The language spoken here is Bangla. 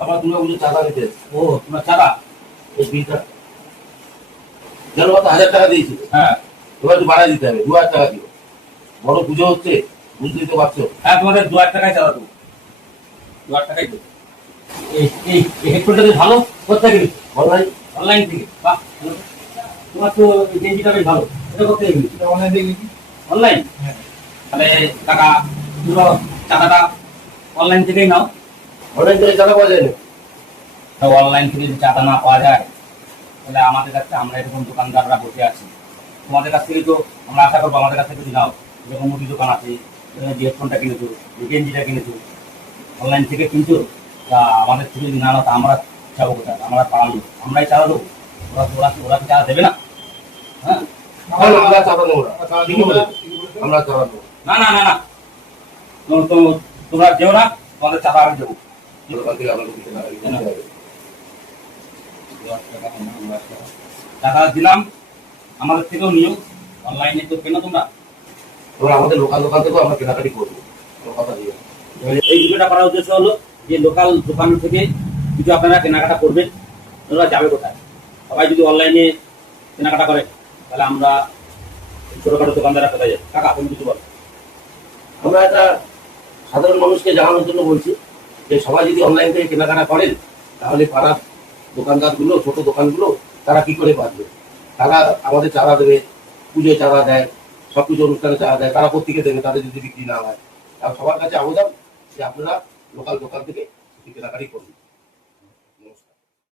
আবার দুর্গা পুজো চাঁদা নিতে। ও তোমার চাঁদা এই বিলটা যেন কত 1000 টাকা দিয়েছিল। হ্যাঁ এবার একটু বাড়াই দিতে হবে, 2000 টাকা দিও। বড় পুজো হচ্ছে, বুঝতেই তো পারছো। হ্যাঁ তোমাদের 2000 টাকায় চাঁদা দেবো, 2000 টাকাই দেবো। এই এই হেডফোনটা বেশ ভালো, কোথা থেকে অনলাইন? অনলাইন থেকে। বাহ, তোমার তো গেঞ্জিটা বেশ ভালো, এটা করতে গেলি অনলাইন থেকে? অনলাইন, তাহলে টাকা পুরো চাঁদাটা অনলাইন থেকেই নাও। অনলাইন থেকে চাঁদা পাওয়া যায় না? অনলাইন থেকে যদি চাঁদা না পাওয়া যায় তাহলে আমাদের কাছে, আমরা এরকম দোকানদাররা বসে আছি, তোমাদের কাছ থেকে তো আমরা আশা করবো আমাদের কাছ থেকে যদি নাও, যেরকম মুদি দোকান আছে, যে হেডফোনটা কিনেছো, গেঞ্জিটা কিনেছো, অনলাইন থেকে কিনছো, তা আমাদের থেকে যদি না নাও তা আমরা যাবো কোথায়? আমরা পালানো, আমরাই চাঁদা দেবো, ওরা কি চাঁদা দেবে না? হ্যাঁ আমরা চাঁদা দেবো না, আমরা চাঁদা দেবো না। না না না না, তোমরা যেও না, তোমাদের চাঁদা আমি দেবো। টাকা দিলাম, আমাদের থেকেও নিও, অনলাইনে তো কেন তোমরা, আমাদের লোকাল দোকান থেকেও আমরা কেনাকাটি করবো, কথা দিয়ে। এই ভিডিওটা করার উদ্দেশ্য হলো যে লোকাল দোকান থেকে যদি আপনারা কেনাকাটা করবেন, ওরা যাবে কোথায়? সবাই যদি অনলাইনে কেনাকাটা করে তাহলে আমরা ছোটখাটো দোকানদাররা কোথায় যাবে? টাকা তুমি কিছু বলো। আমরা একটা সাধারণ মানুষকে জানানোর জন্য বলছি যে সবাই যদি অনলাইন থেকে কেনাকাটা করেন তাহলে পাড়ার দোকানদারগুলো, ছোট দোকানগুলো, তারা কি করে বাঁচবে? তারা আমাদের চাঁদা দেবে, পুজোয় চাঁদা দেয়, সবকিছু অনুষ্ঠানে চাঁদা দেয়, তারা কোথেকে দেবে তাদের যদি বিক্রি না হয়? আর সবার কাছে আবেদন যে আপনারা লোকাল দোকান থেকে কেনাকাটি করুন।